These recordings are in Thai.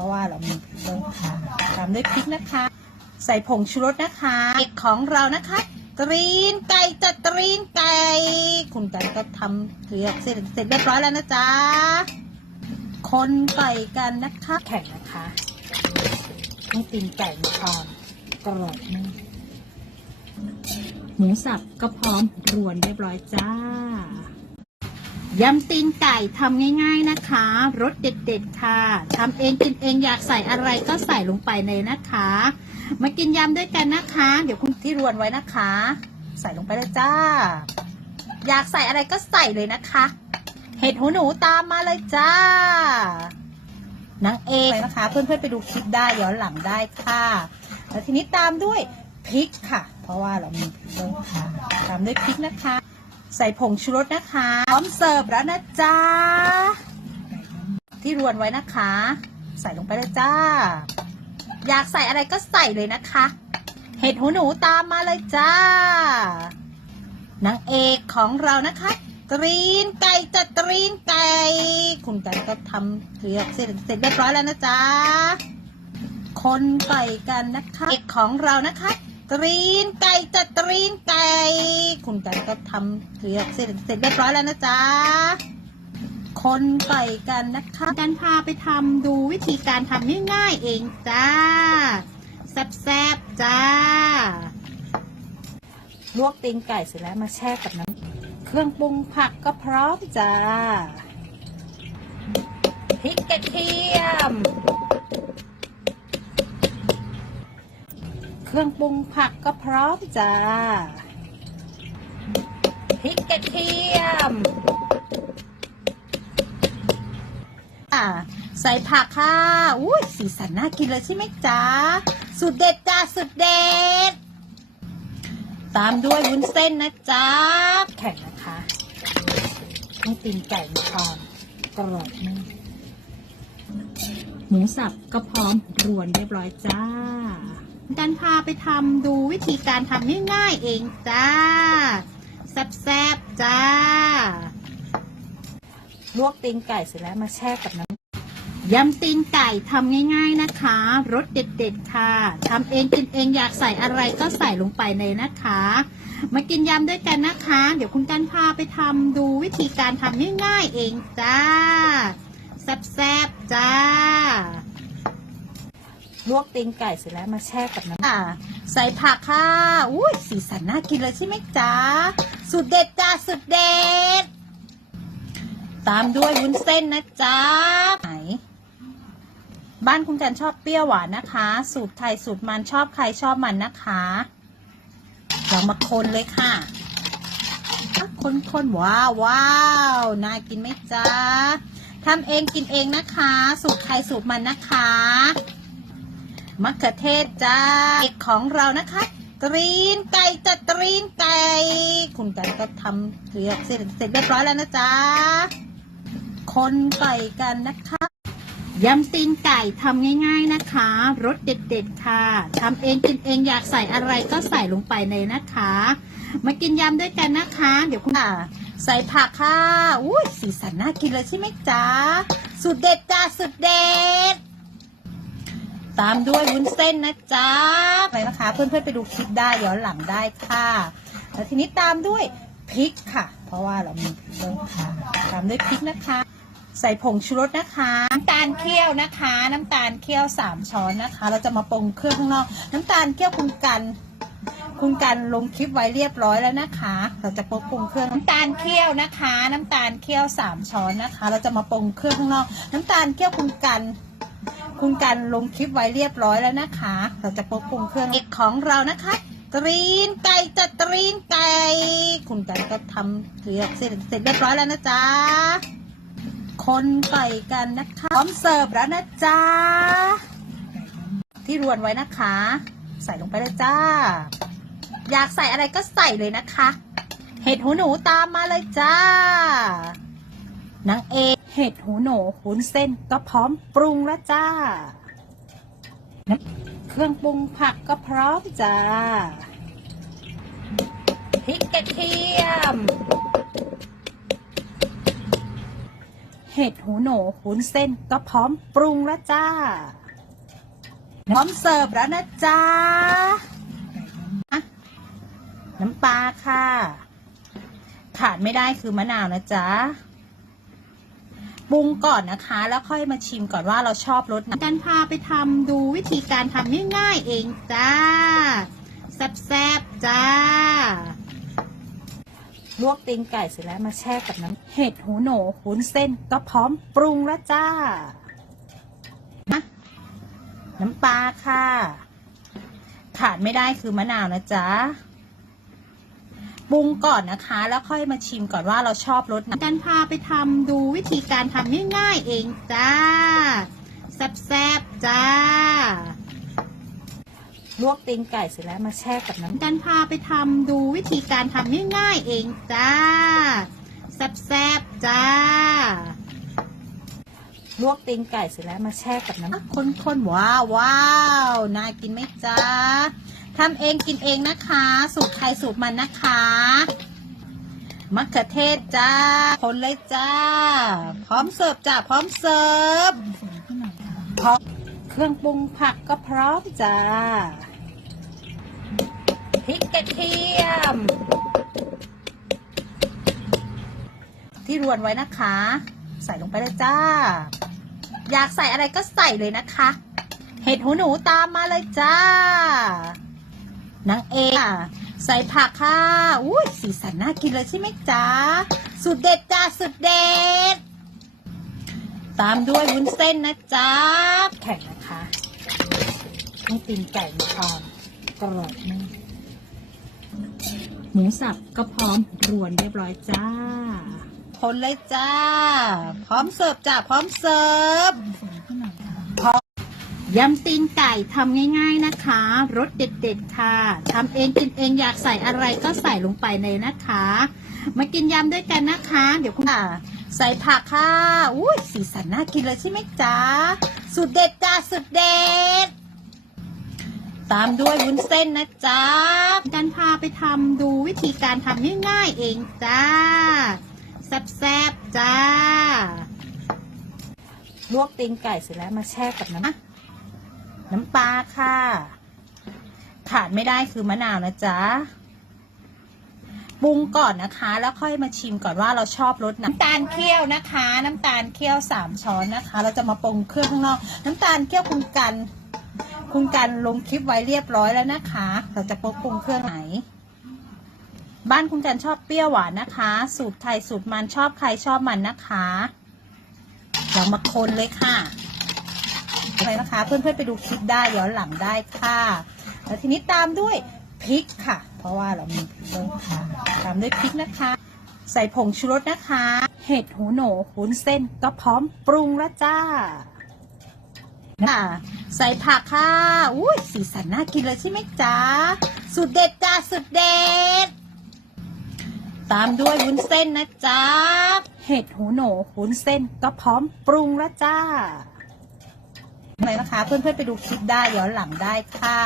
ราะว่าเรามีเต้าค่ะตามด้วยพริกนะคะ ใส่ผงชูรสนะคะเอกของเรานะคะ ตรีนไก่จะตรีนไก่คุณกันก็ทำเลือกเสร็จเสร็จเรียบร้อยแล้วนะจ๊ะคนไก่กันนะคะแข็งนะคะต้ตีนไก่มีความกรอบมากหมูสับก็พร้อมรวนเรียบร้อยจ้า ยำตีนไก่ทำง่าย ๆนะคะรสเด็ดๆค่ะทำเองกินเองอยากใส่อะไรก็ใส่ลงไปเลยนะคะ มากินยำด้วยกันนะคะ เดี๋ยวคุณที่รวนไว้นะคะ ใส่ลงไปเลยจ้า อยากใส่อะไรก็ใส่เลยนะคะ เห็ดหูหนูตามมาเลยจ้านางเอกนะคะ เพื่อนๆไปดูคลิปได้ย้อนหลังได้ค่ะแล้วทีนี้ตามด้วยพริกค่ะ เพราะว่าเรามีพริกด้วยค่ะ ตามด้วยพริกนะคะ ใส่ผงชูรสนะคะ พร้อมเสิร์ฟแล้วนะจ๊ะ ที่รวนไว้นะคะ ใส่ลงไปเลยจ้า อยากใส่อะไรก็ใส่เลยนะคะ เห็ดหูหนูตามมาเลยจ้านางเอกของเรานะคะตรีนไก่จะตรีนไก่ คุณกันก็ทำเลือกเสร็จเสร็จเรียบร้อยแล้วนะจ๊ะ คนไก่กันนะคะเอกของเรานะคะ ตรีนไก่จะตรีนไก่ คุณกันก็ทำเลือกเสร็จเสร็จเรียบร้อยแล้วนะจ๊ะ คนไก่กันนะคะกันพาไปทำดูวิธีการทำง่ายๆเองจ้า แซ่บๆจ้า ลวกตีนไก่เสร็จแล้วมาแช่กับน้ำเครื่องปรุงผักก็พร้อมจ้าพริกกระเทียม เครื่องปรุงผักก็พร้อมจ้าพริกกระเทียม อ่า ใส่ผักค่ะ อุ้ยสีสันน่ากินเลยใช่ไหมจ๊ะสุดเด็ดจ้าสุดเด็ด ตามด้วยวุ้นเส้นนะจ๊ะแข็งนะคะต้องตีนไก่มีความกรอบมากหมูสับก็พร้อมรวนเรียบร้อยจ้า พาไปทำดูวิธีการทำง่ายๆเองจ้า แซ่บๆจ้า ลวกตีนไก่เสร็จแล้วมาแช่กับน้ำยำตีนไก่ทำง่ายๆนะคะรสเด็ดๆค่ะทำเองกินเองอยากใส่อะไรก็ใส่ลงไปเลยนะคะ มากินยำด้วยกันนะคะ เดี๋ยวคุณกันพาไปทำดูวิธีการทำง่ายๆเองจ้า แซ่บๆจ้า ลวกตีนไก่เสร็จแล้วมาแช่กับน้ำอ่าใส่ผักค่ะอุ้ยสีสันน่ากินเลยใช่ไหมจ๊ะสุดเด็ดจ้าสุดเด็ด ตามด้วยวุ้นเส้นนะจ๊ะไหนบ้านคุณจันชอบเปรี้ยวหวานนะคะ สูตรไทยสูตรมันชอบใครชอบมันนะคะเรามาคนเลยค่ะคนคนว้าวว้าวน่ากินไหมจ๊ะทำเองกินเองนะคะ สูตรไทยสูตรมันนะคะ มะเขือเทศจ้าเอกของเรานะคะ ตรีนไก่จะตรีนไก่ คุณกันก็ทำเลือเสร็จเสร็จเรียบร้อยแล้วนะจ๊ะ คนไก่กันนะคะยำตีนไก่ทำง่ายๆนะคะรสเด็ดๆค่ะทำเองกินเองอยากใส่อะไรก็ใส่ลงไปเลยนะคะ มากินยำด้วยกันนะคะ เดี๋ยวคุณอาใส่ผักค่ะอุ้ยสีสันน่ากินเลยใช่ไหมจ๊ะสุดเด็ดจ้าสุดเด็ด ตามด้วยวุ้นเส้นนะจ๊ะไปนะคะ เพื่อนๆไปดูคลิปได้ย้อนหลังได้ค่ะ แล้วทีนี้ตามด้วยพริกค่ะ เพราะว่าเรามีพริกด้วยค่ะตามด้วยพริกนะคะ ใส่ผงชูรสนะคะ น้ำตาลเคี่ยวนะคะ น้ำตาลเคี่ยวสามช้อนนะคะ เราจะมาปรุงเครื่องข้างนอก น้ำตาลเคี่ยวคุณกันคุณกันลงคลิปไว้เรียบร้อยแล้วนะคะ เราจะปรุงเครื่องน้ำตาลเคี่ยวนะคะ น้ำตาลเคี่ยวสามช้อนนะคะ เราจะมาปรุงเครื่องข้างนอก น้ำตาลเคี่ยวคุณกัน คุณกันลงคลิปไว้เรียบร้อยแล้วนะคะ เราจะปรุงเครื่องเอกของเรานะคะ ตรีนไก่จะตรีนไก่ คุณกันก็ทำเลือเสร็จเสร็จเรียบร้อยแล้วนะจ๊ะ คนไก่กันนะคะ พร้อมเสิร์ฟแล้วนะจ๊ะ ที่รวนไว้นะคะ ใส่ลงไปเลยจ้า อยากใส่อะไรก็ใส่เลยนะคะ เห็ดหูหนูตามมาเลยจ้า นางเอกเห็ดหูหนูหุนเส้นก็พร้อมปรุงแล้วจ้า เครื่องปรุงผักก็พร้อมจ้า พริกกระเทียม เห็ดหูหนูหุนเส้นก็พร้อมปรุงแล้วจ้า พร้อมเสิร์ฟแล้วนะจ๊ะอะน้ำปลาค่ะ ขาดไม่ได้คือมะนาวนะจ๊ะ ปรุงก่อนนะคะ แล้วค่อยมาชิมก่อนว่าเราชอบรสไหนกันพาไปทำดูวิธีการทำง่ายๆเองจ้าแซ่บๆจ้าลวกตีนไก่เสร็จแล้วมาแช่กับน้ำเห็ดหูหนูหุนเส้นก็พร้อมปรุงแล้วจ้านะน้ำปลาค่ะ ขาดไม่ได้คือมะนาวนะจ๊ะ ปรุงก่อนนะคะ แล้วค่อยมาชิมก่อนว่าเราชอบรสไหนกันพาไปทำดูวิธีการทำง่ายๆเองจ้าแซ่บๆจ้าลวกตีนไก่เสร็จแล้วมาแช่กับน้ำกันพาไปทำดูวิธีการทำง่ายๆเองจ้าแซ่บๆจ้าลวกตีนไก่เสร็จแล้วมาแช่กับน้ำข้นๆว้าวว้าวน่ากินไหมจ้า ทำเองกินเองนะคะ สูตรใครสูตรมันนะคะมะเขือเทศจ้าคนเลยจ้า พร้อมเสิร์ฟจ้าพร้อมเสิร์ฟพร้อมเครื่องปรุงผักก็พร้อมจ้าพริกกระเทียม ที่รวนไว้นะคะ ใส่ลงไปเลยจ้า อยากใส่อะไรก็ใส่เลยนะคะ เห็ดหูหนูตามมาเลยจ้า นางเอกอะใส่ผักค่ะอุ้ยสีสันน่ากินเลยใช่ไหมจ้าสุดเด็ดจ้าสุดเด็ด ตามด้วยวุ้นเส้นนะจ๊ะแข็งนะคะให้ตีนไก่มีความกรอบมากหมูสับก็พร้อมรวนเรียบร้อยจ้าคนเลยจ้า พร้อมเสิร์ฟจ้าพร้อมเสิร์ฟพร้อม ยำตีนไก่ทำง่าย ๆนะคะรสเด็ดๆค่ะทำเองกินเองอยากใส่อะไรก็ใส่ลงไปเลยนะคะ มากินยำด้วยกันนะคะ เดี๋ยวคุณอาใส่ผักค่ะอุ้ยสีสันน่ากินเลยใช่ไหมจ้าสุดเด็ดจ้าสุดเด็ด ตามด้วยวุ้นเส้นนะจ๊ะกันพาไปทำดูวิธีการทำง่ายๆเองจ้าแซ่บๆจ้าลวกตีนไก่เสร็จแล้วมาแช่กับน้ำ น้ำปลาค่ะ ขาดไม่ได้คือมะนาวนะจ๊ะปรุงก่อนนะคะ แล้วค่อยมาชิมก่อนว่าเราชอบรสนน้ำตาลเคี่ยวนะคะ น้ำตาลเคี่ยวสามช้อนนะคะ เราจะมาปรุงเครื่องข้างนอก น้ำตาลเคี่ยวคุณกัน คุณกันลงคลิปไว้เรียบร้อยแล้วนะคะ เราจะปรุงเครื่องไหน บ้านคุณกันชอบเปรี้ยวหวานนะคะ สูตรไทยสูตรมันชอบใครชอบมันนะคะเรามาคนเลยค่ะ ไปนะคะ เพื่อนๆไปดูคลิปได้ย้อนหลังได้ค่ะ แล้วทีนี้ตามด้วยพริกค่ะ เพราะว่าเรามีพริกด้วยค่ะตามด้วยพริกนะคะ ใส่ผงชูรสนะคะ เห็ดหูหนูหุ้นเส้นก็พร้อมปรุงแล้วจ้าค่ะใส่ผักค่ะอุ้ยสีสันน่ากินเลยใช่ไหมจ๊ะสุดเด็ดจ้าสุดเด็ด ตามด้วยวุ้นเส้นนะจ๊ะเห็ดหูหนูวุ้นเส้นก็พร้อมปรุงแล้วจ้า ไปนะคะ เพื่อนๆไปดูคลิปได้ย้อนหลังได้ค่ะ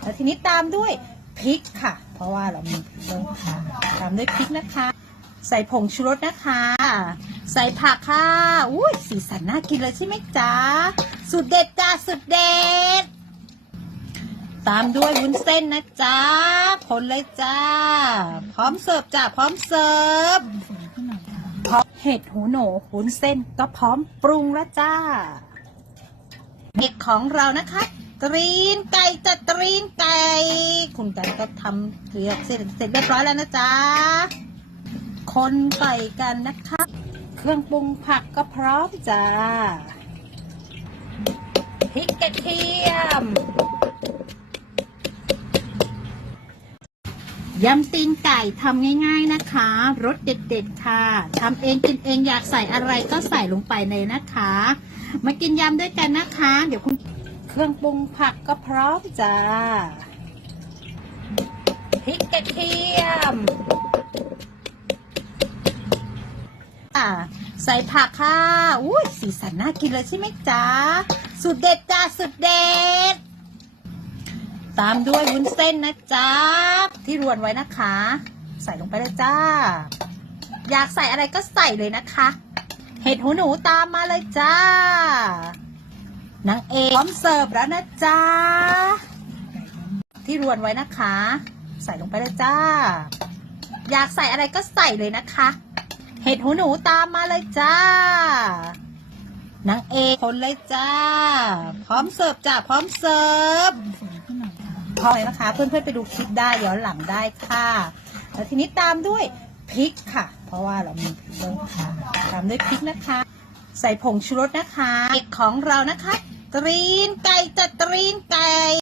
แล้วทีนี้ตามด้วยพริกค่ะ เพราะว่าเรามีพริกด้วยค่ะตามด้วยพริกนะคะ ใส่ผงชูรสนะคะ ใส่ผักค่ะอุ้ยสีสันน่ากินเลยใช่ไหมจ๊ะสุดเด็ดจ้าสุดเด็ด ตามด้วยวุ้นเส้นนะจ๊ะคนเลยจ้า พร้อมเสิร์ฟจ้าพร้อมเสิร์ฟพร้อมเห็ดหูหนูวุ้นเส้นก็พร้อมปรุงแล้วจ้า เด็กของเรานะคะ ตรีนไก่จะตรีนไก่ คุณกันก็ทำเรียบเสร็จเสร็จเรียบร้อยแล้วนะจ๊ะ คนไก่กันนะคะ เครื่องปรุงผักก็พร้อมจ้าพริกกระเทียมยำตีนไก่ทำง่าย ๆนะคะรสเด็ด ๆ ค่ะทำเองกินเองอยากใส่อะไรก็ใส่ลงไปเลยนะคะ มากินยำด้วยกันนะคะ เดี๋ยวคุณเครื่องปรุงผักก็พร้อมจ้าพริกกระเทียมอ่าใส่ผักค่ะอุ้ยสีสันน่ากินเลยใช่ไหมจ๊ะสุดเด็ดจ้าสุดเด็ด ตามด้วยวุ้นเส้นนะจ๊ะที่รวนไว้นะคะ ใส่ลงไปเลยจ้า อยากใส่อะไรก็ใส่เลยนะคะ เห็ดหูหนูตามมาเลยจ้านางเอกพร้อมเสิร์ฟแล้วนะจ้าที่รวนไว้นะคะ ใส่ลงไปเลยจ้า อยากใส่อะไรก็ใส่เลยนะคะ เห็ดหูหนูตามมาเลยจ้านางเอกคนเลยจ้า พร้อมเสิร์ฟจ้าพร้อมเสิร์ฟพอเลยนะคะ เพื่อนๆไปดูคลิปได้ย้อนหลังได้ค่ะแล้วทีนี้ตามด้วยพริกค่ะ เพราะว่าเรามีพริกด้วยค่ะตามด้วยพริกนะคะ ใส่ผงชูรสนะคะเอกของเรานะคะ ตรีนไก่จะตรีนไก่